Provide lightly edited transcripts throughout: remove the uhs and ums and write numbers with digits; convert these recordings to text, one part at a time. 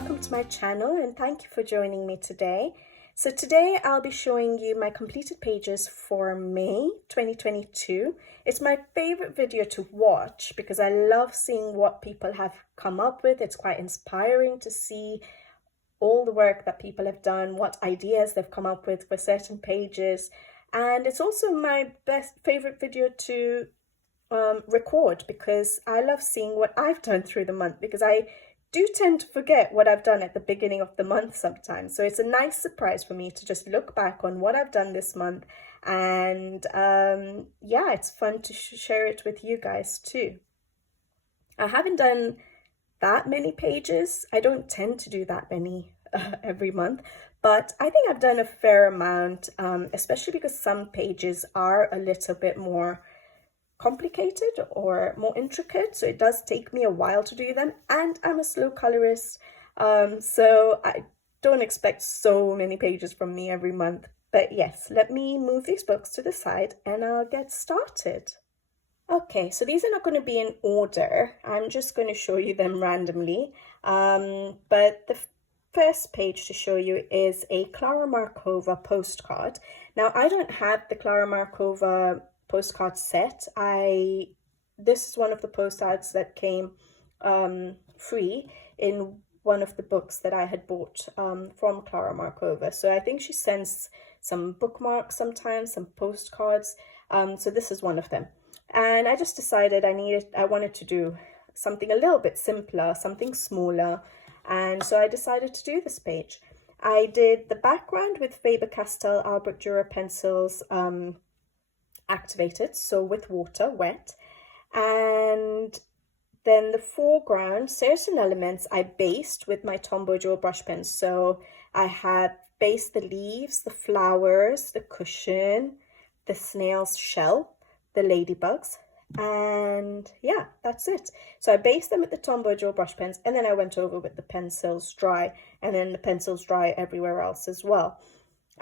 welcome to my channel and thank you for joining me today. So today I'll be showing you my completed pages for May 2022. It's my favorite video to watch because I love seeing what people have come up with. It's quite inspiring to see all the work that people have done, what ideas they've come up with for certain pages. And it's also my favorite video to record because I love seeing what I've done through the month, because I do tend to forget what I've done at the beginning of the month sometimes. So it's a nice surprise for me to just look back on what I've done this month. And yeah, it's fun to share it with you guys too. I haven't done that many pages. I don't tend to do that many every month, but I think I've done a fair amount, especially because some pages are a little bit more complicated or more intricate, so it does take me a while to do them, and I'm a slow colorist, so I don't expect so many pages from me every month. But yes, let me move these books to the side and I'll get started. Okay, so these are not going to be in order. I'm just going to show you them randomly, but the first page to show you is a Klara Markova postcard. Now, I don't have the Klara Markova postcard set. This is one of the postcards that came free in one of the books that I had bought from Klara Markova. So I think she sends some bookmarks sometimes, some postcards. So this is one of them. And I just decided I wanted to do something a little bit simpler, something smaller. And so I decided to do this page. I did the background with Faber-Castell Albert Dürer pencils, activated, so with water, wet, and then the foreground, certain elements I based with my Tombow Jewel brush pens. So I had based the leaves, the flowers, the cushion, the snail's shell, the ladybugs, and yeah, that's it. So I based them with the Tombow Jewel brush pens, and then I went over with the pencils dry, and then the pencils dry everywhere else as well.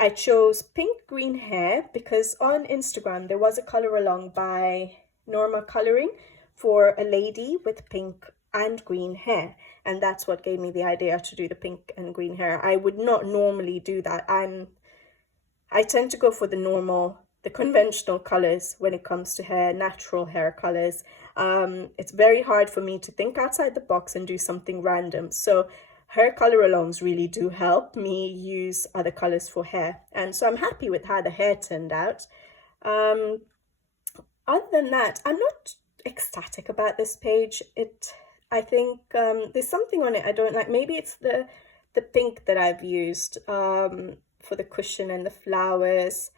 I chose pink green hair because on Instagram there was a color along by Norma Coloring for a lady with pink and green hair, and that's what gave me the idea to do the pink and green hair. I would not normally do that. I tend to go for the conventional colors when it comes to hair, natural hair colors. It's very hard for me to think outside the box and do something random. So her color alongs really do help me use other colors for hair. And so I'm happy with how the hair turned out. Other than that, I'm not ecstatic about this page. I think there's something on it I don't like. Maybe it's the pink that I've used for the cushion and the flowers.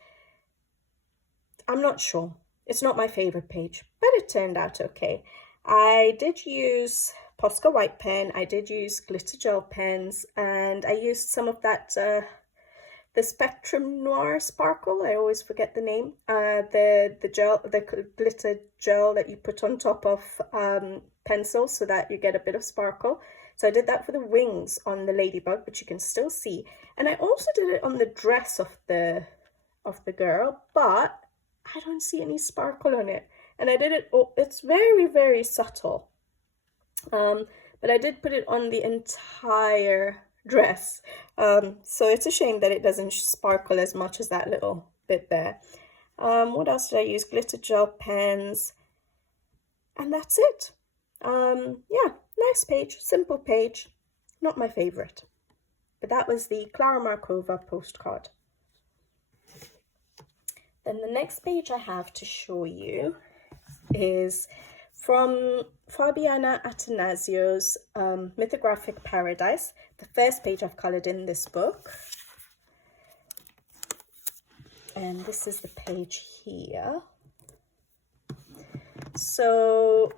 I'm not sure. It's not my favorite page, but it turned out okay. I did use Posca white pen, I did use glitter gel pens, and I used some of that, the Spectrum Noir sparkle, I always forget the name, the glitter gel that you put on top of pencils so that you get a bit of sparkle. So I did that for the wings on the ladybug, which you can still see, and I also did it on the dress of the girl, but I don't see any sparkle on it. And I did it, it's very, very subtle. But I did put it on the entire dress. So it's a shame that it doesn't sparkle as much as that little bit there. What else did I use? Glitter gel pens. And that's it. Yeah, nice page, simple page. Not my favorite. But that was the Klara Markova postcard. Then the next page I have to show you is from Fabiana Attanasio's Mythographic Paradise, the first page I've coloured in this book. And this is the page here. So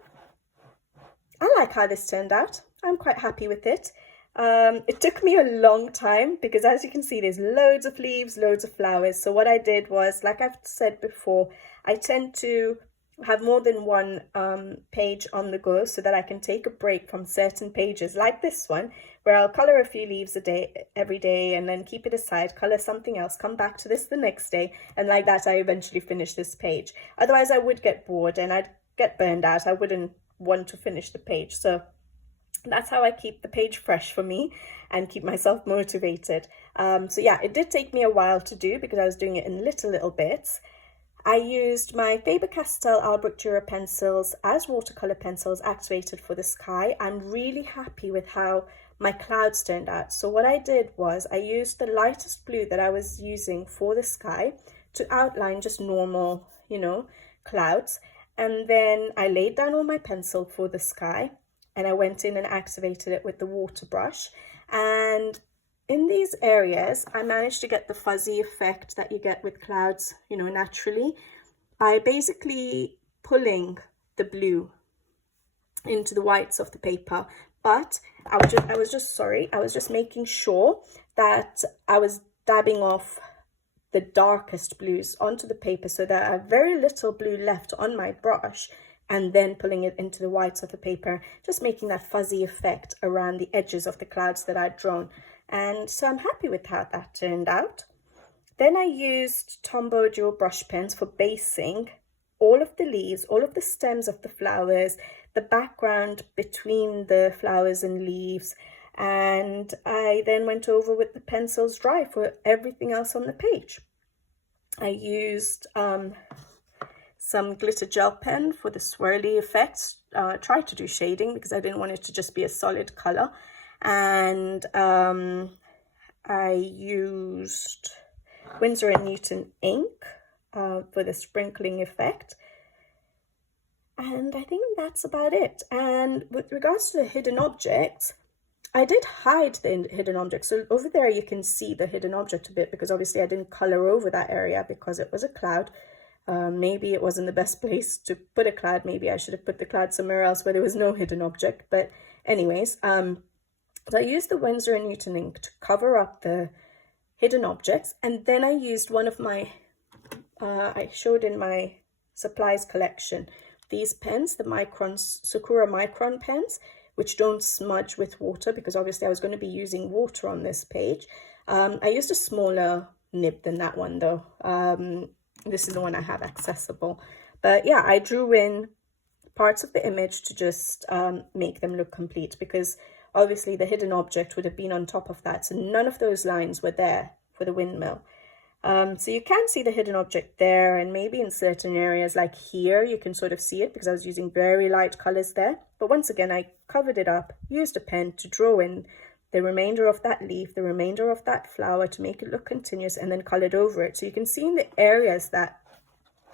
I like how this turned out. I'm quite happy with it. It took me a long time because, as you can see, there's loads of leaves, loads of flowers. So what I did was, like I've said before, I tend to have more than one page on the go so that I can take a break from certain pages, like this one, where I'll colour a few leaves every day and then keep it aside, colour something else, come back to this the next day, and like that I eventually finish this page. Otherwise I would get bored and I'd get burned out. I wouldn't want to finish the page. So That's how I keep the page fresh for me and keep myself motivated. So yeah, it did take me a while to do because I was doing it in little bits. I used my Faber-Castell Albrecht Dürer pencils as watercolor pencils activated for the sky. I'm really happy with how my clouds turned out. So what I did was I used the lightest blue that I was using for the sky to outline just normal, clouds. And then I laid down all my pencil for the sky and I went in and activated it with the water brush. And in these areas, I managed to get the fuzzy effect that you get with clouds, naturally, by basically pulling the blue into the whites of the paper. But I was just making sure that I was dabbing off the darkest blues onto the paper so that I have very little blue left on my brush, and then pulling it into the whites of the paper, just making that fuzzy effect around the edges of the clouds that I'd drawn. And so I'm happy with how that turned out. Then I used Tombow dual brush pens for basing all of the leaves, all of the stems of the flowers, the background between the flowers and leaves. And I then went over with the pencils dry for everything else on the page. I used some glitter gel pen for the swirly effects. Tried to do shading because I didn't want it to just be a solid color. And I used Winsor & Newton ink for the sprinkling effect. And I think that's about it. And with regards to the hidden objects, I did hide the hidden object. So over there you can see the hidden object a bit because obviously I didn't color over that area because it was a cloud. Maybe it wasn't the best place to put a cloud. Maybe I should have put the cloud somewhere else where there was no hidden object. But anyways, so I used the Winsor & Newton ink to cover up the hidden objects. And then I used one of my, I showed in my supplies collection, these pens, the Sakura Micron pens, which don't smudge with water because obviously I was going to be using water on this page. I used a smaller nib than that one though. This is the one I have accessible. But yeah, I drew in parts of the image to just make them look complete because obviously the hidden object would have been on top of that. So none of those lines were there for the windmill. So you can see the hidden object there, and maybe in certain areas like here, you can sort of see it because I was using very light colors there. But once again, I covered it up, used a pen to draw in the remainder of that leaf, the remainder of that flower to make it look continuous, and then colored over it. So you can see in the areas that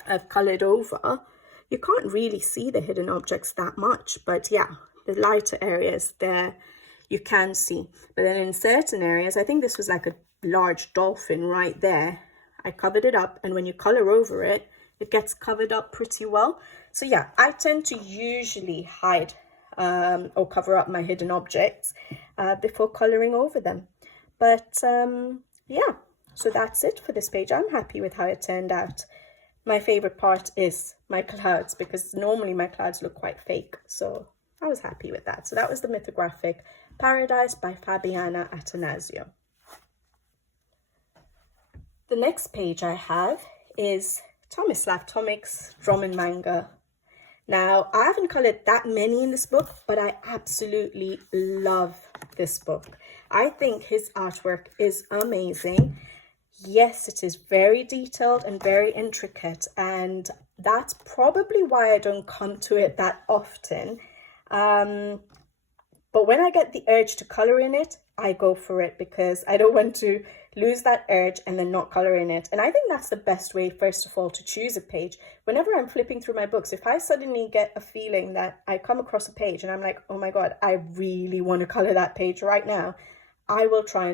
I've colored over, you can't really see the hidden objects that much. But yeah, the lighter areas there, you can see. But then in certain areas, I think this was like a large dolphin right there. I covered it up, and when you color over it, it gets covered up pretty well. So yeah, I tend to usually hide or cover up my hidden objects before coloring over them. But yeah, so that's it for this page. I'm happy with how it turned out. My favorite part is my clouds because normally my clouds look quite fake. So I was happy with that. So that was the Mythographic Paradise by Fabiana Attanasio. The next page I have is Tomislav Tomic's Drum and Manga. Now, I haven't colored that many in this book, but I absolutely love this book. I think his artwork is amazing. Yes, it is very detailed and very intricate, and that's probably why I don't come to it that often. But when I get the urge to color in it, I go for it because I don't want to lose that urge and then not color in it. And I think that's the best way, first of all, to choose a page. Whenever I'm flipping through my books, if I suddenly get a feeling that I come across a page and I'm like, oh my God, I really want to color that page right now, I will try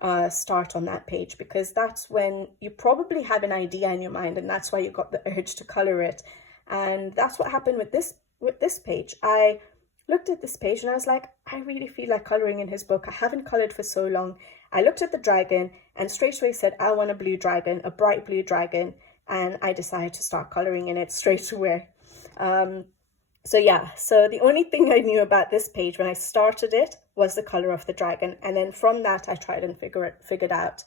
and start on that page because that's when you probably have an idea in your mind and that's why you got the urge to color it. And that's what happened with this page. I looked at this page and I was like, I really feel like coloring in his book. I haven't colored for so long. I looked at the dragon and straight away said, I want a blue dragon, a bright blue dragon. And I decided to start coloring in it straight away. So yeah, so the only thing I knew about this page when I started it was the color of the dragon. And then from that, I tried and figured out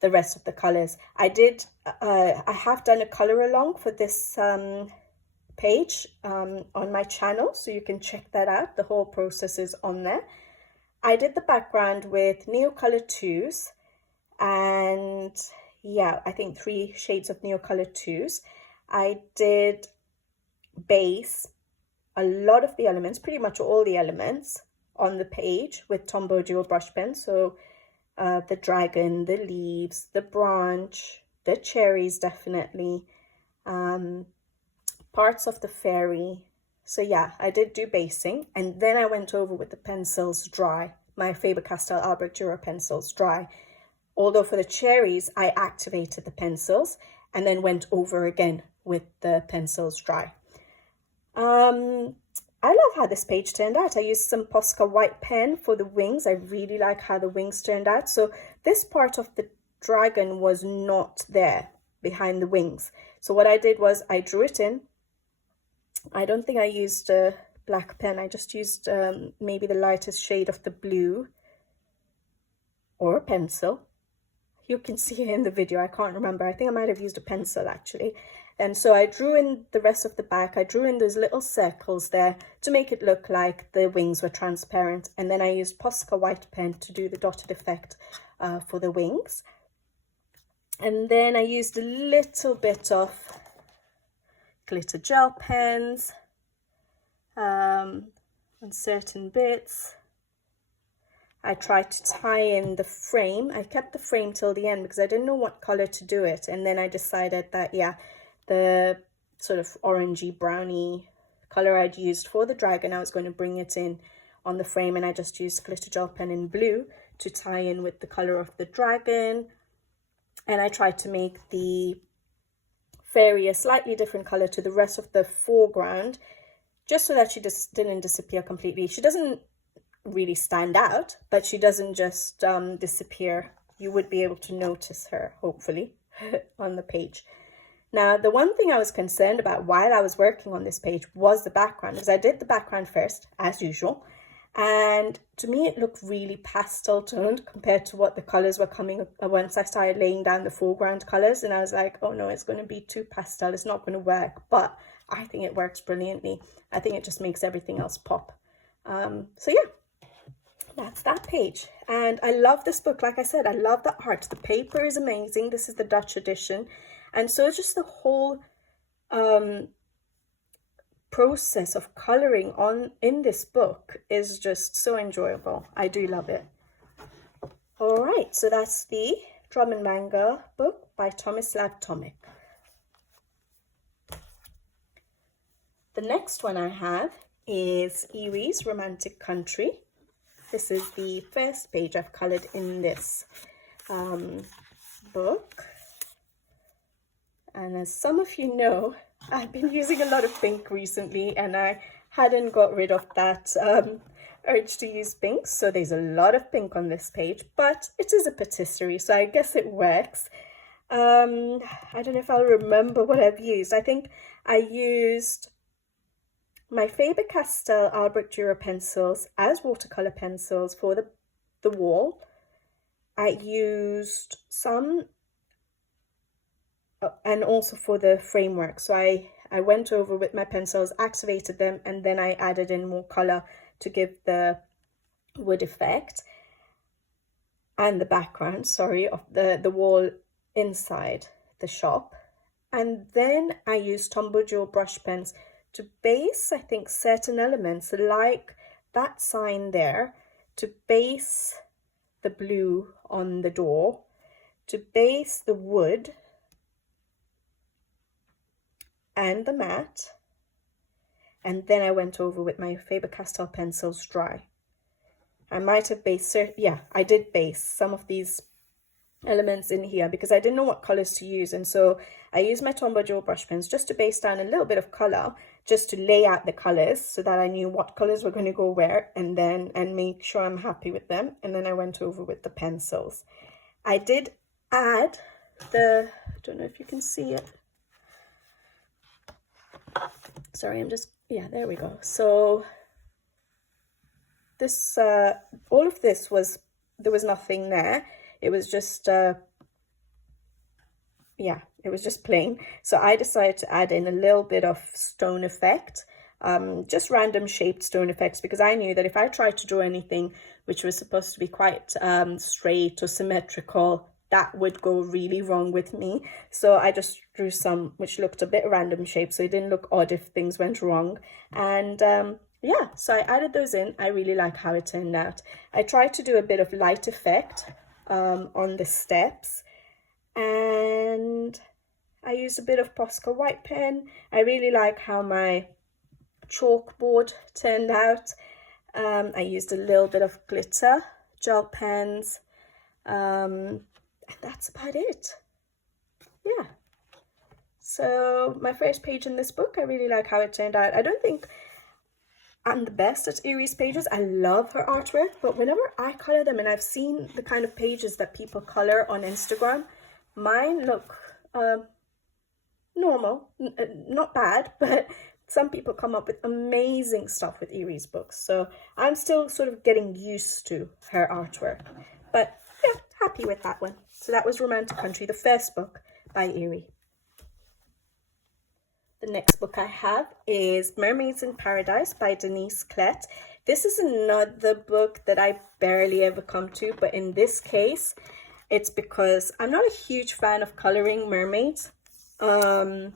the rest of the colors. I have done a color along for this page on my channel, so you can check that out. The whole process is on there. I did the background with Neocolor 2s, and yeah, I think 3 shades of Neocolor 2s. I did base a lot of the elements, pretty much all the elements on the page with Tombow dual brush pen. So the dragon, the leaves, the branch, the cherries, definitely, parts of the fairy. So yeah, I did do basing, and then I went over with the pencils dry, my Faber-Castell Albrecht Dürer pencils dry. Although for the cherries, I activated the pencils and then went over again with the pencils dry. I love how this page turned out. I used some Posca white pen for the wings. I really like how the wings turned out. So this part of the dragon was not there behind the wings. So what I did was I drew it in. I don't think I used a black pen. I just used maybe the lightest shade of the blue or a pencil. You can see it in the video. I can't remember. I think I might have used a pencil actually. And so I drew in the rest of the back. I drew in those little circles there to make it look like the wings were transparent. And then I used Posca white pen to do the dotted effect for the wings. And then I used a little bit of glitter gel pens on certain bits. I tried to tie in the frame. I kept the frame till the end because I didn't know what color to do it. And then I decided that, yeah, the sort of orangey browny color I'd used for the dragon, I was going to bring it in on the frame, and I just used glitter gel pen in blue to tie in with the color of the dragon. And I tried to make the fairy a slightly different color to the rest of the foreground, just so that she just didn't disappear completely. She doesn't really stand out, but she doesn't just disappear. You would be able to notice her, hopefully, on the page. Now, the one thing I was concerned about while I was working on this page was the background, because I did the background first, as usual. And to me, it looked really pastel toned compared to what the colors were coming once I started laying down the foreground colors. And I was like, oh no, it's going to be too pastel. It's not going to work. But I think it works brilliantly. I think it just makes everything else pop. So yeah, that's that page. And I love this book. Like I said, I love the art. The paper is amazing. This is the Dutch edition. And so just the whole process of coloring in this book is just so enjoyable. I do love it. All right, so that's the Drum and Manga book by Tomislav Tomic. The next one I have is Iwi's Romantic Country. This is the first page I've colored in this book. And as some of you know, I've been using a lot of pink recently, and I hadn't got rid of that urge to use pink. So there's a lot of pink on this page, but it is a patisserie, so I guess it works. I don't know if I'll remember what I've used. I think I used my Faber-Castell Albrecht Dürer pencils as watercolor pencils for the wall. I used some and also for the framework. So I went over with my pencils, activated them, and then I added in more color to give the wood effect and the background, sorry, of the wall inside the shop. And then I used Tombow dual brush pens to base, I think, certain elements like that sign there, to base the blue on the door, to base the wood and the mat, and then I went over with my Faber-Castell pencils dry. I might have based, yeah, I did base some of these elements in here because I didn't know what colors to use, and so I used my Tombow dual brush pens just to base down a little bit of color, just to lay out the colors so that I knew what colors were going to go where, and make sure I'm happy with them. And then I went over with the pencils. I did add I don't know if you can see it. Sorry, yeah, there we go. So this, all of this there was nothing there. It was just, yeah, it was just plain. So I decided to add in a little bit of stone effect, just random shaped stone effects, because I knew that if I tried to draw anything which was supposed to be quite straight or symmetrical, that would go really wrong with me. So I just drew some which looked a bit random shape, so it didn't look odd if things went wrong. And yeah, so I added those in. I really like how it turned out. I tried to do a bit of light effect on the steps, and I used a bit of Postcard white pen. I really like how my chalkboard turned out. I used a little bit of glitter gel pens, and that's about it. Yeah, so my first page in this book, I really like how it turned out. I don't think I'm the best at Erie's pages. I love her artwork, but whenever I color them, and I've seen the kind of pages that people color on Instagram, mine look normal, not bad, but some people come up with amazing stuff with Erie's books. So I'm still sort of getting used to her artwork, but yeah, happy with that one. So that was Romantic Country, the first book by Erie. The next book I have is Mermaids in Paradise by Denise Klett. This is another book that I barely ever come to, but in this case, it's because I'm not a huge fan of coloring mermaids. And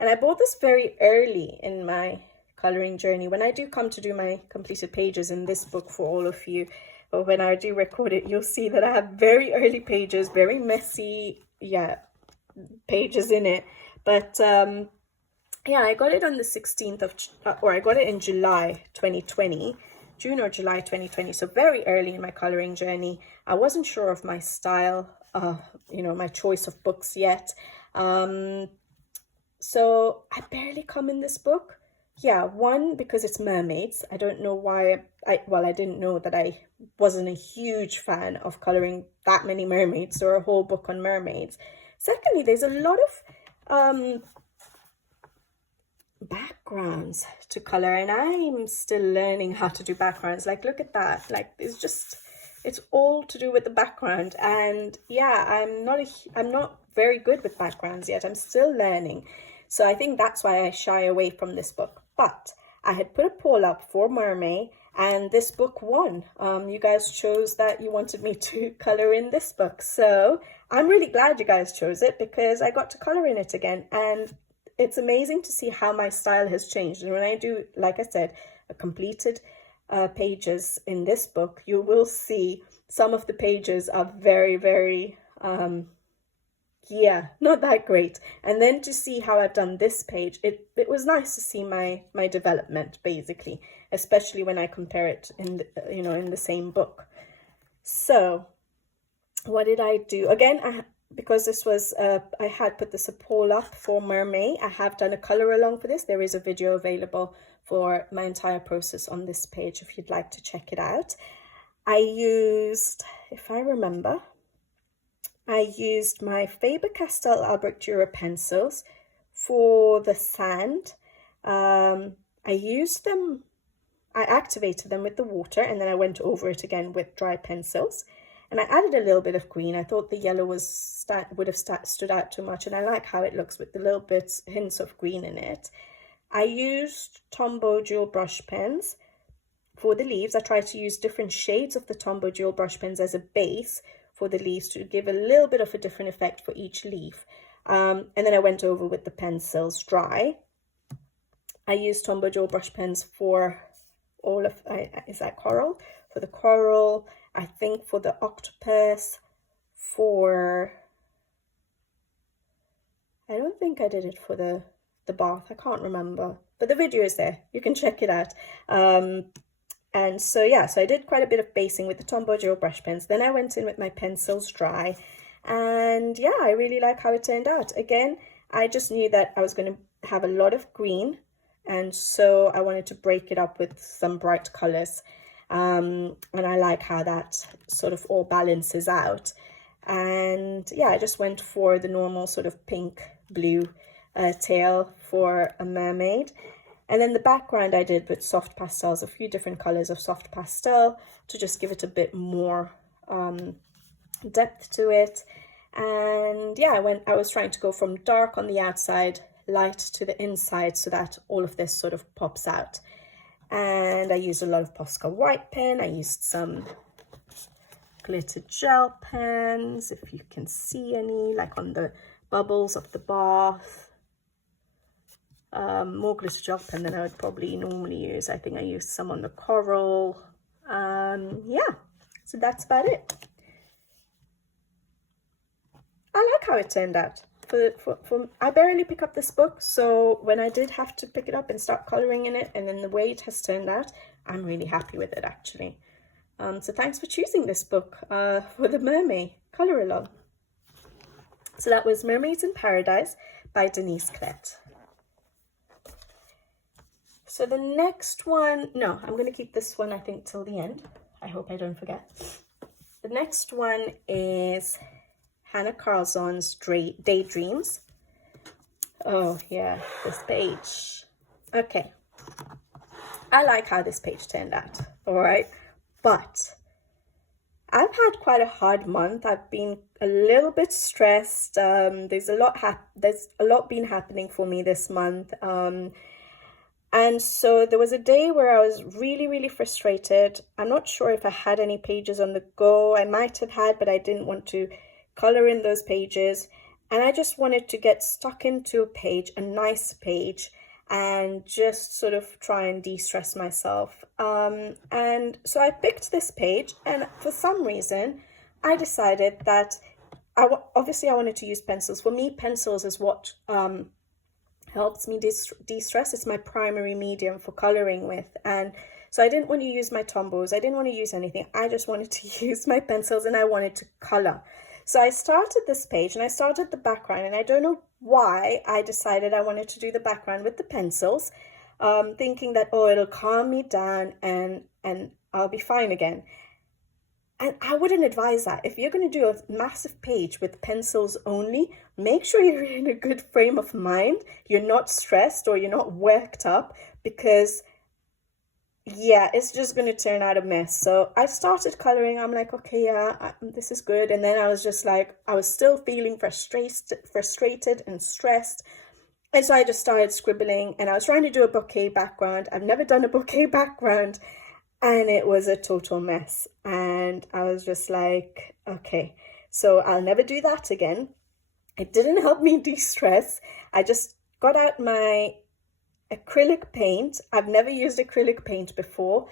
I bought this very early in my coloring journey. When I do come to do my completed pages in this book for all of you, or when I do record it, you'll see that I have very early pages, very messy, pages in it. But yeah, I got it on the 16th of, or I got it in July 2020, June or July 2020. So very early in my coloring journey. I wasn't sure of my style, my choice of books yet. So I barely come in this book. Yeah, one, because it's mermaids. I don't know why. I didn't know that I wasn't a huge fan of coloring that many mermaids or a whole book on mermaids. Secondly, there's a lot of backgrounds to color, and I'm still learning how to do backgrounds. Like, look at that. Like, it's all to do with the background. And yeah, I'm not very good with backgrounds yet. I'm still learning. So I think that's why I shy away from this book. But I had put a poll up for Mermaid, and this book won. You guys chose that you wanted me to color in this book. So I'm really glad you guys chose it, because I got to color in it again. And it's amazing to see how my style has changed. And when I do, like I said, a completed pages in this book, you will see some of the pages are very, very, not that great. And then to see how I've done this page, it was nice to see my development, basically, especially when I compare it in the same book. So what did I do? Again, because this was, I had put this a poll up for Mermaid, I have done a color along for this. There is a video available for my entire process on this page if you'd like to check it out. I used, if I remember, I used my Faber-Castell Albrecht Dürer pencils for the sand. I used them, I activated them with the water, and then I went over it again with dry pencils. And I added a little bit of green. I thought the yellow would have stood out too much, and I like how it looks with the little hints of green in it. I used Tombow dual brush pens for the leaves. I tried to use different shades of the Tombow dual brush pens as a base for the leaves to give a little bit of a different effect for each leaf. And then I went over with the pencils dry. I used Tombow dual brush pens for all of, is that coral? For the coral, I think for the octopus, I don't think I did it for the bath, I can't remember, but the video is there, you can check it out. And so yeah, so I did quite a bit of basing with the Tombow dual brush pens. Then I went in with my pencils dry, and yeah, I really like how it turned out. Again, I just knew that I was going to have a lot of green, and so I wanted to break it up with some bright colors. And I like how that sort of all balances out. And yeah, I just went for the normal sort of pink blue tail for a mermaid. And then the background I did with soft pastels, a few different colors of soft pastel to just give it a bit more depth to it. And yeah, I was trying to go from dark on the outside, light to the inside, so that all of this sort of pops out. And I used a lot of Postcard white pen. I used some glitter gel pens, if you can see any, like on the bubbles of the bath. More glitter gel pen than I would probably normally use. I think I used some on the coral. Yeah, so that's about it. I like how it turned out. I barely pick up this book, so when I did have to pick it up and start coloring in it, and then the way it has turned out, I'm really happy with it actually. So thanks for choosing this book for the mermaid color along. So that was Mermaids in Paradise by Denise Klett. So the next one, no, I'm going to keep this one I think till the end. I hope I don't forget. The next one is Hannah Carlson's Daydreams. Oh yeah, this page. Okay, I like how this page turned out, all right, but I've had quite a hard month. I've been a little bit stressed. There's a lot been happening for me this month. And so there was a day where I was really, really frustrated. I'm not sure if I had any pages on the go. I might have had, but I didn't want to color in those pages. And I just wanted to get stuck into a page, a nice page, and just sort of try and de-stress myself. And so I picked this page, and for some reason, I decided that obviously I wanted to use pencils. For me, pencils is what helps me de-stress. It's my primary medium for coloring with, and so I didn't want to use my Tombows. I didn't want to use anything. I just wanted to use my pencils, and I wanted to color. So I started this page, and I started the background, and I don't know why I decided I wanted to do the background with the pencils, thinking that, oh, it'll calm me down and I'll be fine again. And I wouldn't advise that. If you're going to do a massive page with pencils only, make sure you're in a good frame of mind. You're not stressed or you're not worked up, because yeah, it's just going to turn out a mess. So I started coloring. I'm like, okay, yeah, this is good. And then I was just like, I was still feeling frustrated and stressed. And so I just started scribbling, and I was trying to do a bouquet background. I've never done a bouquet background, and it was a total mess. And I was just like, okay, so I'll never do that again. It didn't help me de-stress. I just got out my acrylic paint. I've never used acrylic paint before,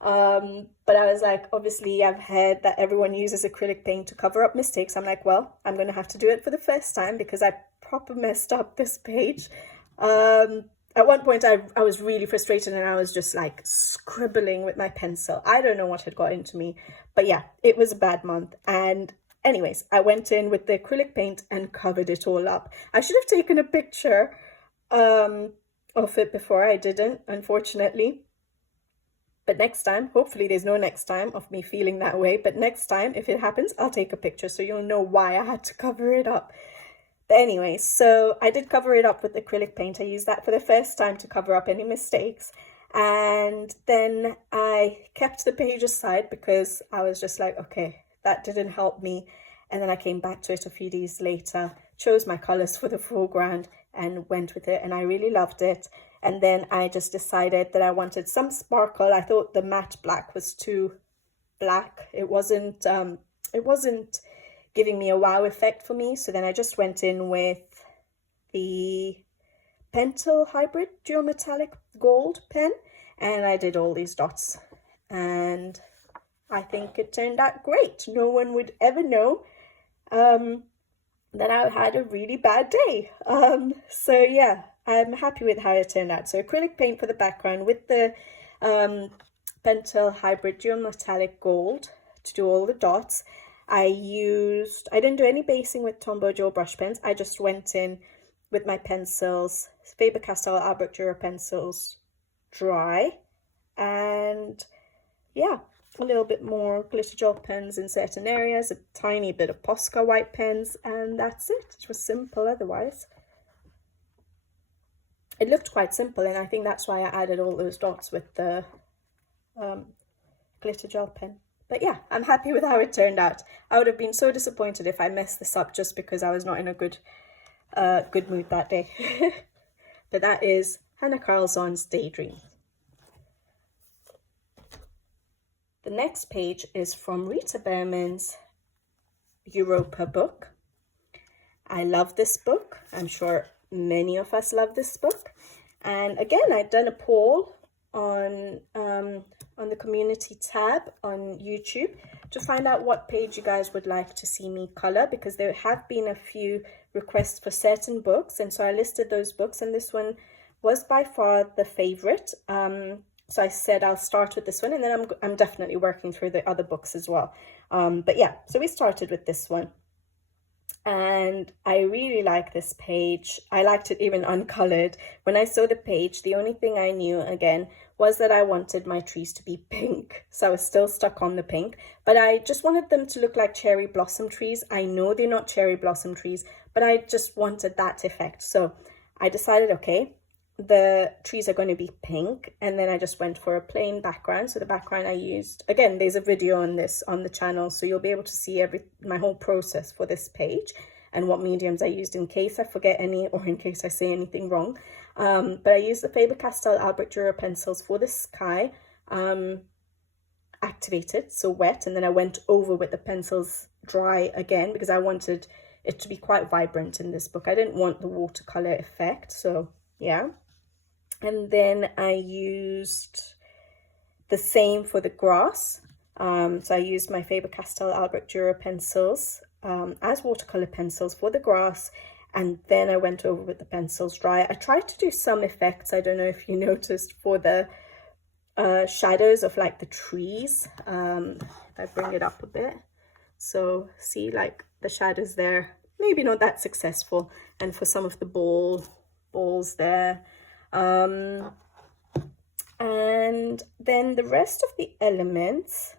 but I was like, obviously I've heard that everyone uses acrylic paint to cover up mistakes. I'm like, well, I'm going to have to do it for the first time, because I proper messed up this page. At one point I was really frustrated, and I was just like scribbling with my pencil. I don't know what had got into me, but yeah, it was a bad month. And anyways, I went in with the acrylic paint and covered it all up. I should have taken a picture of it before. I didn't, unfortunately. But next time, hopefully there's no next time of me feeling that way, but next time if it happens, I'll take a picture so you'll know why I had to cover it up. But anyway, so I did cover it up with acrylic paint. I used that for the first time to cover up any mistakes. And then I kept the page aside, because I was just like, okay, that didn't help me. And then I came back to it a few days later, chose my colors for the foreground and went with it, and I really loved it. And then I just decided that I wanted some sparkle. I thought the matte black was too black. It wasn't giving me a wow effect for me. So then I just went in with the Pentel Hybrid Geometallic Gold pen, and I did all these dots, and I think it turned out great. No one would ever know that I had a really bad day. So yeah, I'm happy with how it turned out. So acrylic paint for the background with the Pentel Hybrid Geometallic Gold to do all the dots. I didn't do any basing with Tombow Gel brush pens. I just went in with my pencils, Faber-Castell Albert Dürer pencils, dry, and yeah, a little bit more glitter gel pens in certain areas, a tiny bit of Posca white pens, and that's it. It was simple otherwise. It looked quite simple, and I think that's why I added all those dots with the glitter gel pen. But yeah, I'm happy with how it turned out. I would have been so disappointed if I messed this up just because I was not in a good mood that day. But that is Hannah Carlson's Daydreams. The next page is from Rita Bearman's Europa book. I love this book. I'm sure many of us love this book. And again, I'd done a poll on the community tab on YouTube to find out what page you guys would like to see me color, because there have been a few requests for certain books, and so I listed those books, and this one was by far the favorite. So I said I'll start with this one, and then I'm definitely working through the other books as well. But yeah, so we started with this one. And I really like this page. I liked it even uncolored. When I saw the page, the only thing I knew again was that I wanted my trees to be pink. So I was still stuck on the pink, but I just wanted them to look like cherry blossom trees. I know they're not cherry blossom trees, but I just wanted that effect. So I decided, okay, the trees are going to be pink, and then I just went for a plain background. So the background I used, again, there's a video on this on the channel, so you'll be able to see my whole process for this page and what mediums I used in case I forget any or in case I say anything wrong. But I used the Faber-Castell Albrecht Dürer pencils for the sky, activated, so wet, and then I went over with the pencils dry again because I wanted it to be quite vibrant in this book. I didn't want the watercolor effect, so yeah. And then I used the same for the grass. So I used my Faber-Castell Albrecht Dürer pencils as watercolor pencils for the grass, and then I went over with the pencils dry. I tried to do some effects, I don't know if you noticed, for the shadows of like the trees. If I bring it up a bit, so see like the shadows there, maybe not that successful, and for some of the balls there. And then the rest of the elements,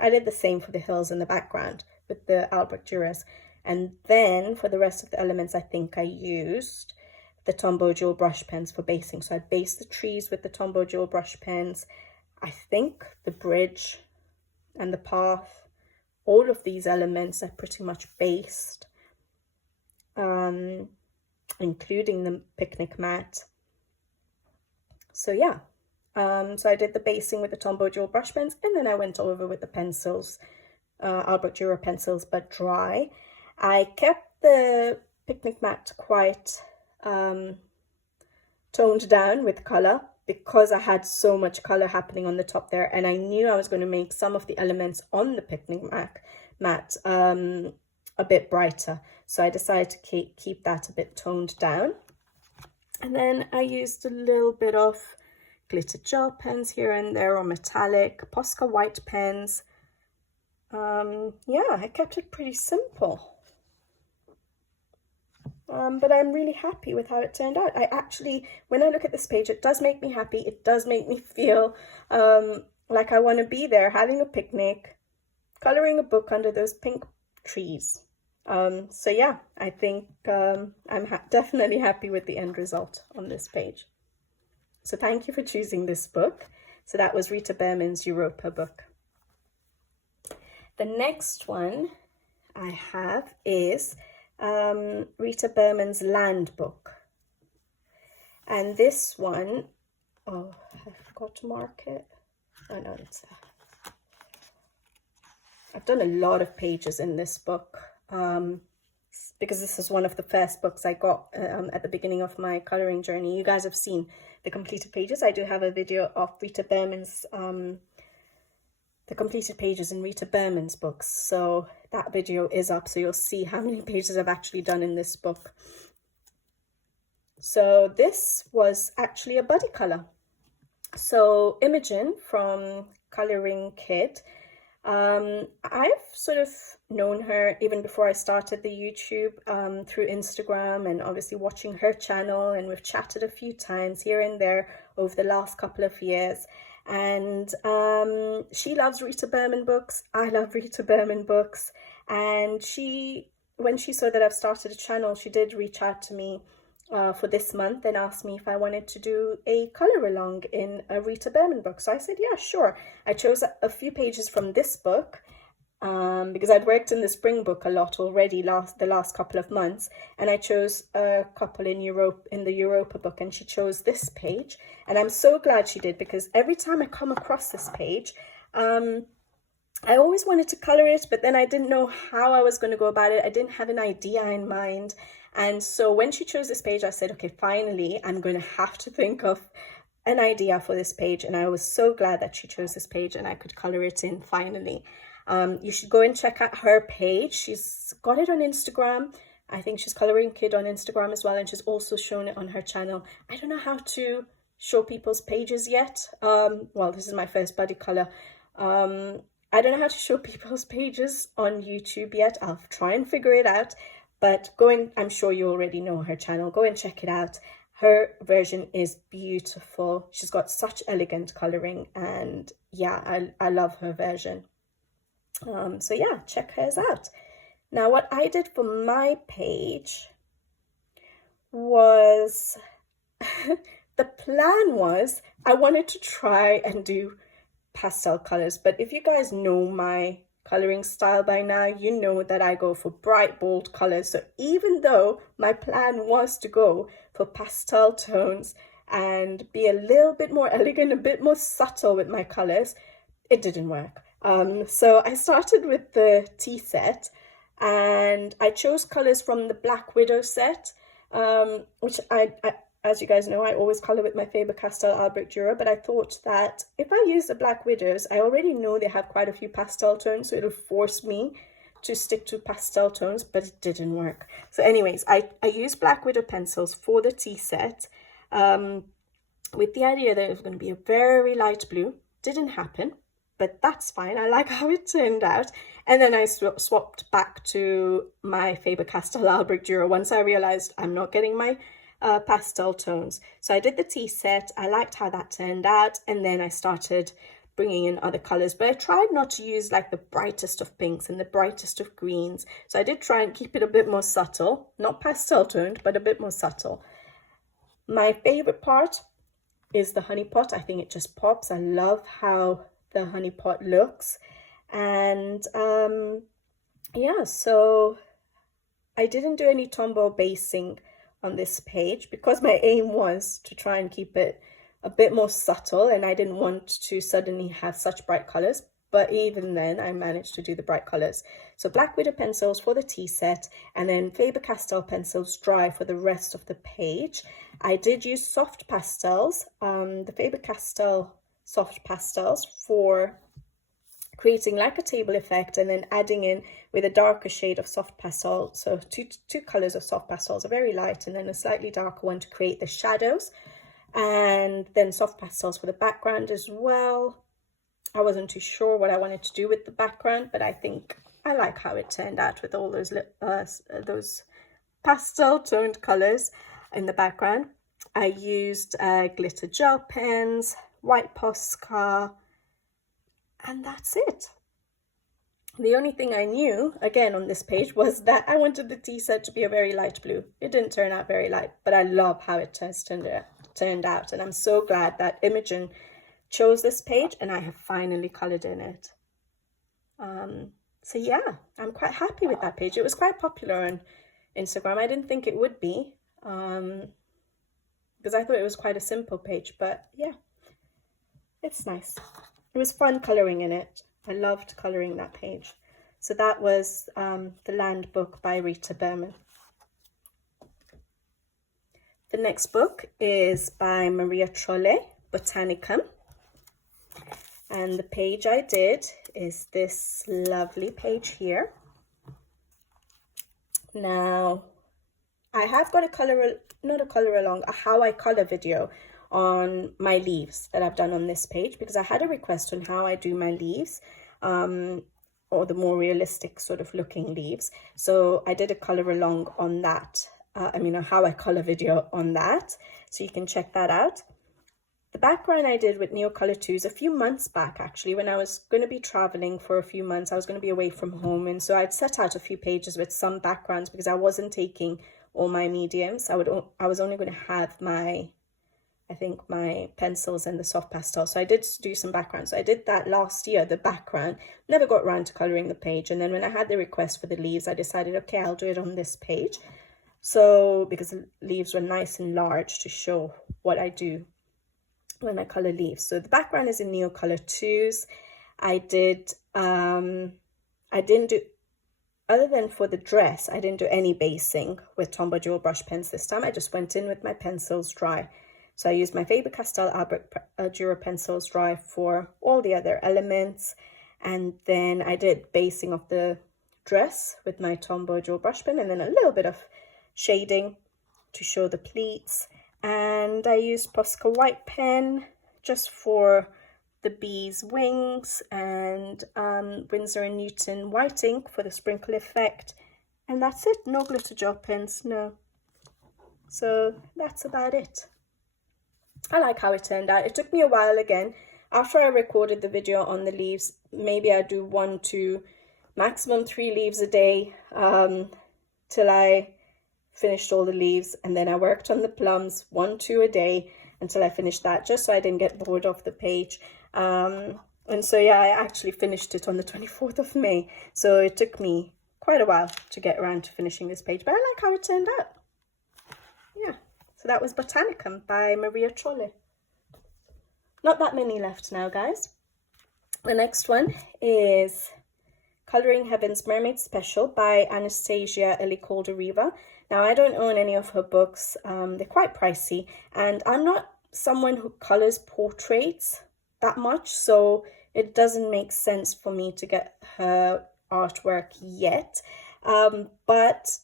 I did the same for the hills in the background with the Albrecht Dürers. And then for the rest of the elements, I think I used the Tombow Jewel brush pens for basing. So I based the trees with the Tombow Jewel brush pens. I think the bridge and the path, all of these elements I pretty much based, including the picnic mat. So yeah, so I did the basing with the Tombow Jewel brush pens, and then I went over with the pencils, Albrecht Dürer pencils, but dry. I kept the picnic mat quite toned down with color because I had so much color happening on the top there, and I knew I was going to make some of the elements on the picnic mat a bit brighter. So I decided to keep that a bit toned down. And then I used a little bit of glitter gel pens here and there, or metallic, Posca white pens. Yeah, I kept it pretty simple. But I'm really happy with how it turned out. I actually, when I look at this page, it does make me happy. It does make me feel like I want to be there having a picnic, coloring a book under those pink trees. So yeah, I think I'm definitely happy with the end result on this page. So thank you for choosing this book. So that was Rita Bearman's Europa book. The next one I have is Rita Bearman's Land book. And this one, oh, I forgot to mark it. Oh no, it's there. I've done a lot of pages in this book. Because this is one of the first books I got at the beginning of my coloring journey. You guys have seen the completed pages. I do have a video of Rita Bearman's, the completed pages in Rita Bearman's books. So that video is up, so you'll see how many pages I've actually done in this book. So this was actually a buddy color. So Imogen from Coloring Kid, I've sort of known her even before I started the YouTube through Instagram, and obviously watching her channel, and we've chatted a few times here and there over the last couple of years. And she loves Rita Bearman books. I love Rita Bearman books. And when she saw that I've started a channel, she did reach out to me for this month and asked me if I wanted to do a color along in a Rita Berman book. So I said, yeah, sure. I chose a few pages from this book because I'd worked in the spring book a lot already the last couple of months, and I chose a couple in the Europa book, and she chose this page, and I'm so glad she did, because every time I come across this page, I always wanted to color it, but then I didn't know how I was going to go about it. I didn't have an idea in mind. And so when she chose this page, I said, okay, finally, I'm going to have to think of an idea for this page. And I was so glad that she chose this page and I could color it in finally. You should go and check out her page. She's got it on Instagram. I think she's Coloring Kid on Instagram as well. And she's also shown it on her channel. I don't know how to show people's pages yet. Well, this is my first buddy color. I don't know how to show people's pages on YouTube yet. I'll try and figure it out. But I'm sure you already know her channel. Go and check it out. Her version is beautiful. She's got such elegant coloring, and yeah, I love her version. So yeah, check hers out. Now, what I did for my page was, the plan was I wanted to try and do pastel colors, but if you guys know my coloring style by now, you know that I go for bright, bold colors. So even though my plan was to go for pastel tones and be a little bit more elegant, a bit more subtle with my colors, it didn't work. So I started with the tea set, and I chose colors from the Black Widow set, which as you guys know, I always color with my Faber-Castell Albrecht Dürer, but I thought that if I use the Black Widows, I already know they have quite a few pastel tones, so it'll force me to stick to pastel tones, but it didn't work. So anyways, I used Black Widow pencils for the tea set, with the idea that it was going to be a very light blue. Didn't happen, but that's fine. I like how it turned out. And then I swapped back to my Faber-Castell Albrecht Dürer once I realized I'm not getting my pastel tones. So I did the tea set. I liked how that turned out, and then I started bringing in other colors, but I tried not to use like the brightest of pinks and the brightest of greens. So I did try and keep it a bit more subtle, not pastel toned, but a bit more subtle. My favorite part is the honey pot. I think it just pops. I love how the honey pot looks. And yeah, so I didn't do any Tombow basing on this page because my aim was to try and keep it a bit more subtle, and I didn't want to suddenly have such bright colors, but even then I managed to do the bright colors. So Black Widow pencils for the tea set, and then Faber-Castell pencils dry for the rest of the page. I did use soft pastels, the Faber-Castell soft pastels, for creating like a table effect, and then adding in with a darker shade of soft pastel. So two colors of soft pastels, a very light and then a slightly darker one to create the shadows, and then soft pastels for the background as well. I wasn't too sure what I wanted to do with the background, but I think I like how it turned out with all those pastel toned colors in the background. I used glitter gel pens, white Postcard, and that's it. The only thing I knew, again, on this page was that I wanted the tea set to be a very light blue. It didn't turn out very light, but I love how it turned out. And I'm so glad that Imogen chose this page and I have finally colored in it. So yeah, I'm quite happy with that page. It was quite popular on Instagram. I didn't think it would be, because I thought it was quite a simple page, but yeah, it's nice. It was fun coloring in it. I loved coloring that page. So that was The Land book by Rita Berman. The next book is by Maria Trolle, Botanicum. And the page I did is this lovely page here. Now, I have got a how I color video on my leaves that I've done on this page, because I had a request on how I do my leaves, or the more realistic sort of looking leaves. So I did a color along on that, how I color video on that, so you can check that out. The background I did with Neocolor 2s a few months back, actually, when I was going to be traveling for a few months. I was going to be away from home, and so I'd set out a few pages with some backgrounds because I wasn't taking all my mediums. I was only going to have my, I think, my pencils and the soft pastel. So I did do some background. So I did that last year, the background. Never got around to colouring the page. And then when I had the request for the leaves, I decided, okay, I'll do it on this page. So, because the leaves were nice and large to show what I do when I colour leaves. So the background is in Neocolor 2s. I didn't do, other than for the dress, I didn't do any basing with Tombow Dual brush pens this time. I just went in with my pencils dry. So I used my Faber-Castell Albrecht Dura pencils dry for all the other elements. And then I did basing of the dress with my Tombow Dual brush pen, and then a little bit of shading to show the pleats. And I used Posca white pen just for the bee's wings, and Winsor & Newton white ink for the sprinkle effect. And that's it. No glitter gel pens, no. So that's about it. I like how it turned out. It took me a while again. After I recorded the video on the leaves, maybe I do 1 to maximum 3 leaves a day till I finished all the leaves. And then I worked on the plums 1, 2 a day until I finished that, just so I didn't get bored of the page. And so, yeah, I actually finished it on the 24th of May. So it took me quite a while to get around to finishing this page, but I like how it turned out. Yeah. So that was Botanicum by Maria Trolle. Not that many left now, guys. The next one is Colouring Heaven's Mermaid Special by Anastasia Elicolda-Riva. Now, I don't own any of her books. They're quite pricey, and I'm not someone who colours portraits that much, so it doesn't make sense for me to get her artwork yet. But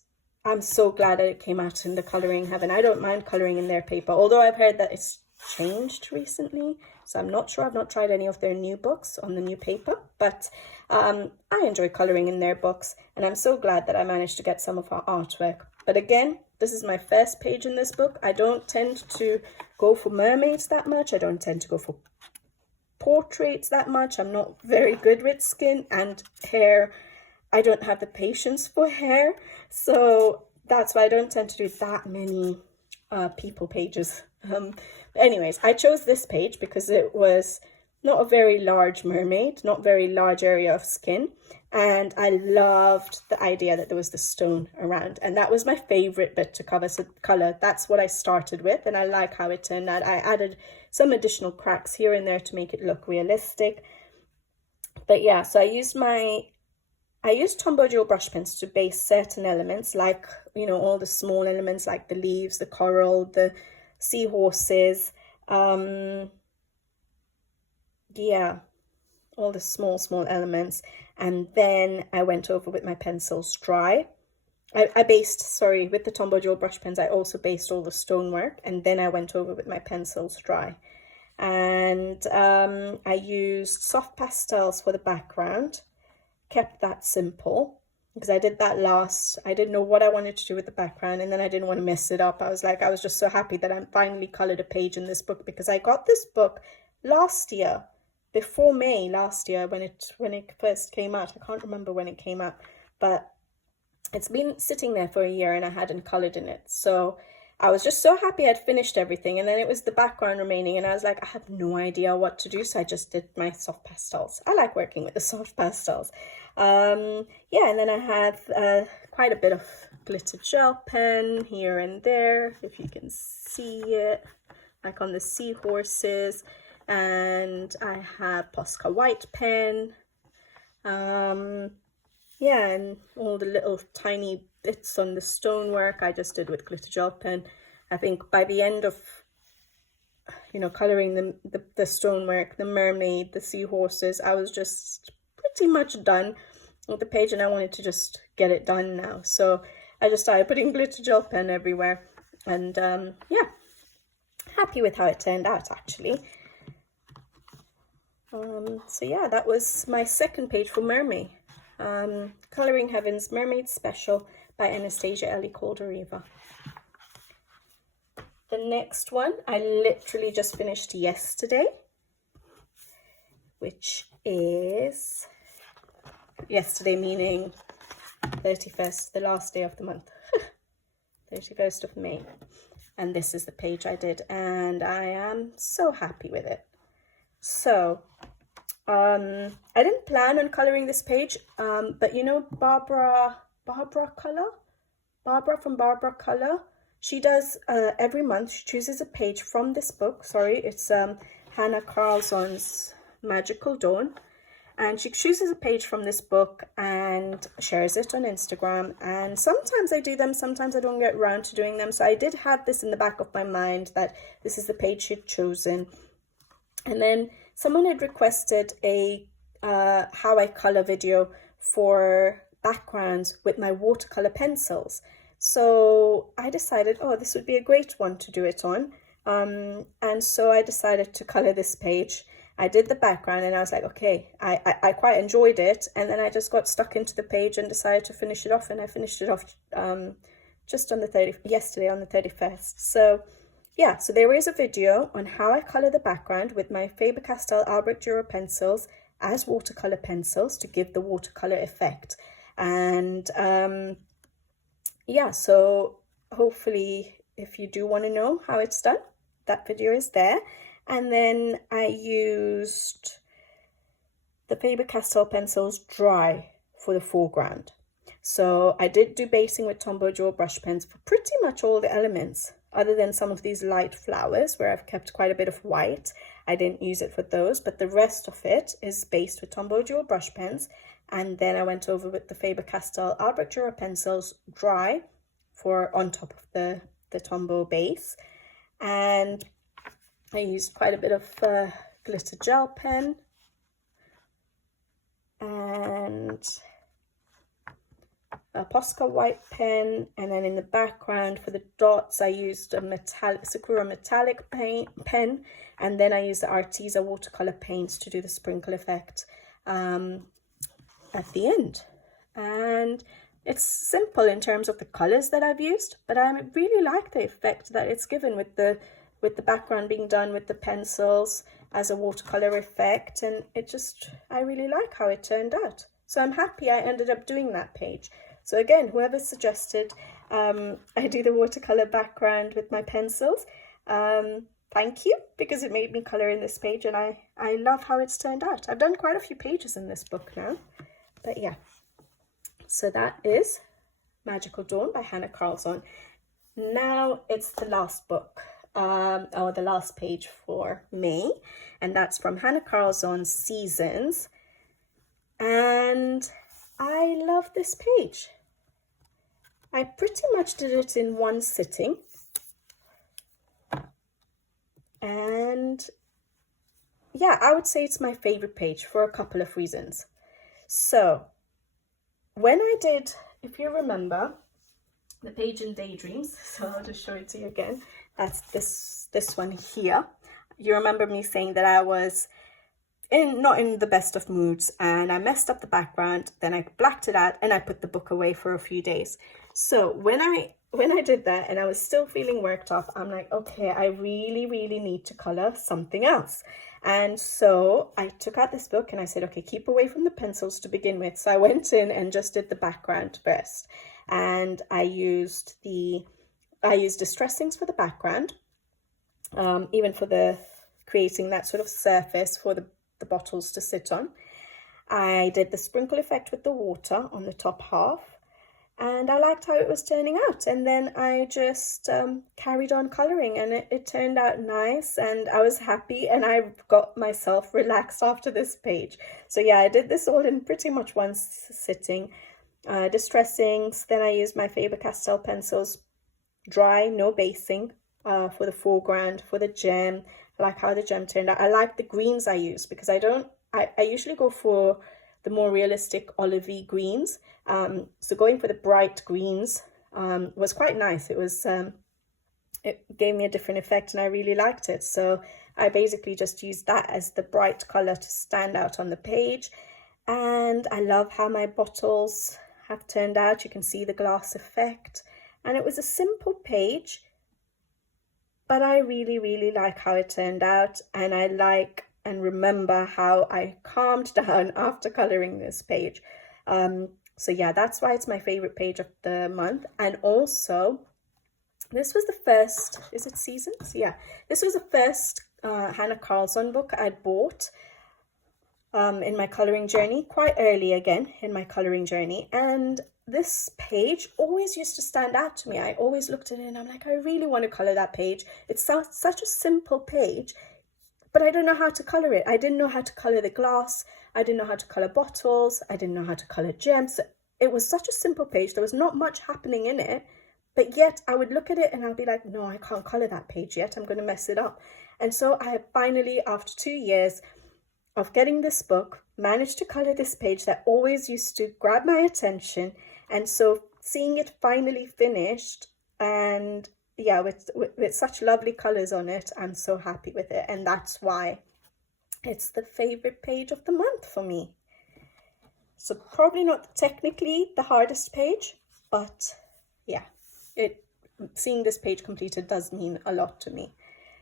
I'm so glad that it came out in the Colouring Heaven. I don't mind colouring in their paper, although I've heard that it's changed recently, so I'm not sure. I've not tried any of their new books on the new paper, but I enjoy colouring in their books, and I'm so glad that I managed to get some of her artwork. But again, this is my first page in this book. I don't tend to go for mermaids that much. I don't tend to go for portraits that much. I'm not very good with skin and hair. I don't have the patience for hair, so that's why I don't tend to do that many people pages. Anyways, I chose this page because it was not a very large mermaid, not very large area of skin, and I loved the idea that there was the stone around, and that was my favorite bit to color. That's what I started with, and I like how it turned out. I added some additional cracks here and there to make it look realistic. But yeah, so I used Tombow Dual brush pens to base certain elements, like, you know, all the small elements like the leaves, the coral, the seahorses, yeah, all the small elements. And then I went over with my pencils dry. I based, sorry, with the Tombow Dual brush pens, I also based all the stonework, and then I went over with my pencils dry. And I used soft pastels for the background. Kept that simple because I did that last. I didn't know what I wanted to do with the background, and then I didn't want to mess it up. I was just so happy that I finally colored a page in this book, because I got this book last year, before May last year, when it first came out. I can't remember when it came out, but it's been sitting there for a year and I hadn't colored in it. So I was just so happy I'd finished everything, and then it was the background remaining, and I was like, I have no idea what to do, so I just did my soft pastels. I like working with the soft pastels. Yeah, and then I had quite a bit of glitter gel pen here and there, if you can see it, like on the seahorses, and I have Posca white pen. Yeah, and all the little tiny bits on the stonework I just did with glitter gel pen. I think by the end of, you know, coloring the stonework, the mermaid, the seahorses, I was just pretty much done with the page, and I wanted to just get it done now. So I just started putting glitter gel pen everywhere, and yeah, happy with how it turned out, actually. So yeah, that was my second page for Mermaid. Colouring Heaven's Mermaid Special by Anastasia Elicolda-Riva. The next one I literally just finished yesterday, which is, yesterday meaning 31st, the last day of the month. 31st of May. And this is the page I did, and I am so happy with it. So I didn't plan on coloring this page, but you know Barbara from Barbara Color, she does every month, she chooses a page from this book. Sorry, it's Hannah Carlson's Magical Dawn, and she chooses a page from this book and shares it on Instagram. And sometimes I do them, sometimes I don't get around to doing them. So I did have this in the back of my mind that this is the page she'd chosen. And then someone had requested a how I color video for backgrounds with my watercolor pencils. So I decided, oh, this would be a great one to do it on. And so I decided to color this page. I did the background and I was like, okay, I quite enjoyed it. And then I just got stuck into the page and decided to finish it off. And I finished it off just on the yesterday on the 31st. So yeah, so there is a video on how I color the background with my Faber-Castell Albrecht Dürer pencils as watercolor pencils to give the watercolor effect. And yeah, so hopefully if you do want to know how it's done, that video is there. And then I used the Faber-Castell pencils dry for the foreground. So I did do basing with Tombow Dual brush pens for pretty much all the elements, other than some of these light flowers where I've kept quite a bit of white. I didn't use it for those, but the rest of it is based with Tombow Dual brush pens. And then I went over with the Faber-Castell Albrecht Dürer pencils dry for on top of the Tombow base. And I used quite a bit of glitter gel pen and a Posca white pen, and then in the background for the dots I used a Sakura metallic pen, and then I used the Arteza watercolor paints to do the sprinkle effect at the end. And it's simple in terms of the colors that I've used, but I really like the effect that it's given with the background being done with the pencils as a watercolor effect, and I really like how it turned out. So I'm happy I ended up doing that page. So again, whoever suggested I do the watercolor background with my pencils, thank you, because it made me color in this page, and I love how it's turned out. I've done quite a few pages in this book now, but yeah. So that is Magical Dawn by Hannah Carlson. Now it's the last book, or the last page for May, and that's from Hannah Carlson's Seasons. And I love this page. I pretty much did it in one sitting. And yeah, I would say it's my favorite page for a couple of reasons. So when I did, if you remember, the page in Daydreams, so I'll just show it to you again. That's this one here. You remember me saying that I was not in the best of moods, and I messed up the background, then I blacked it out and I put the book away for a few days. So when I did that and I was still feeling worked up, I'm like, okay, I really need to color something else. And so I took out this book and I said, okay, keep away from the pencils to begin with. So I went in and just did the background first, and I used distressings for the background, even for the creating that sort of surface for the bottles to sit on. I did the sprinkle effect with the water on the top half, and I liked how it was turning out. And then I just carried on coloring, and it turned out nice, and I was happy, and I got myself relaxed after this page. So yeah, I did this all in pretty much one sitting. Distressings, then I used my Faber-Castell pencils dry, no basing, for the foreground, for the gem. I like how the gem turned out. I like the greens I use, because I usually go for the more realistic olivey greens. So going for the bright greens was quite nice. It gave me a different effect, and I really liked it. So I basically just used that as the bright color to stand out on the page. And I love how my bottles have turned out. You can see the glass effect, and it was a simple page, but I really like how it turned out, and I like and remember how I calmed down after coloring this page. So yeah, that's why it's my favorite page of the month. And also This was the first, is it Seasons? Yeah, this was the first Hannah Carlson book I'd bought in my colouring journey, quite early again in my colouring journey. And this page always used to stand out to me. I always looked at it and I'm like, I really want to colour that page. It's such a simple page, but I don't know how to colour it. I didn't know how to colour the glass. I didn't know how to colour bottles. I didn't know how to colour gems. It was such a simple page. There was not much happening in it, but yet I would look at it and I'll be like, no, I can't colour that page yet. I'm going to mess it up. And so I finally, after 2 years of getting this book, managed to colour this page that always used to grab my attention. And so seeing it finally finished, and yeah, with such lovely colours on it, I'm so happy with it. And that's why it's the favourite page of the month for me. So probably not technically the hardest page, but yeah, seeing this page completed does mean a lot to me.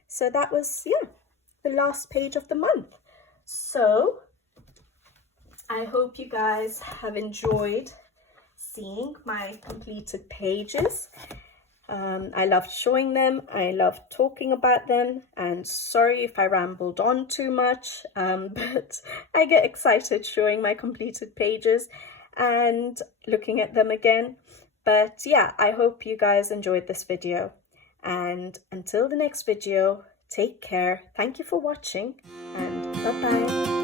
So that was, yeah, the last page of the month. So I hope you guys have enjoyed seeing my completed pages. I loved showing them. I loved talking about them, and sorry if I rambled on too much, but I get excited showing my completed pages and looking at them again. But yeah, I hope you guys enjoyed this video, and until the next video, take care. Thank you for watching, and bye-bye.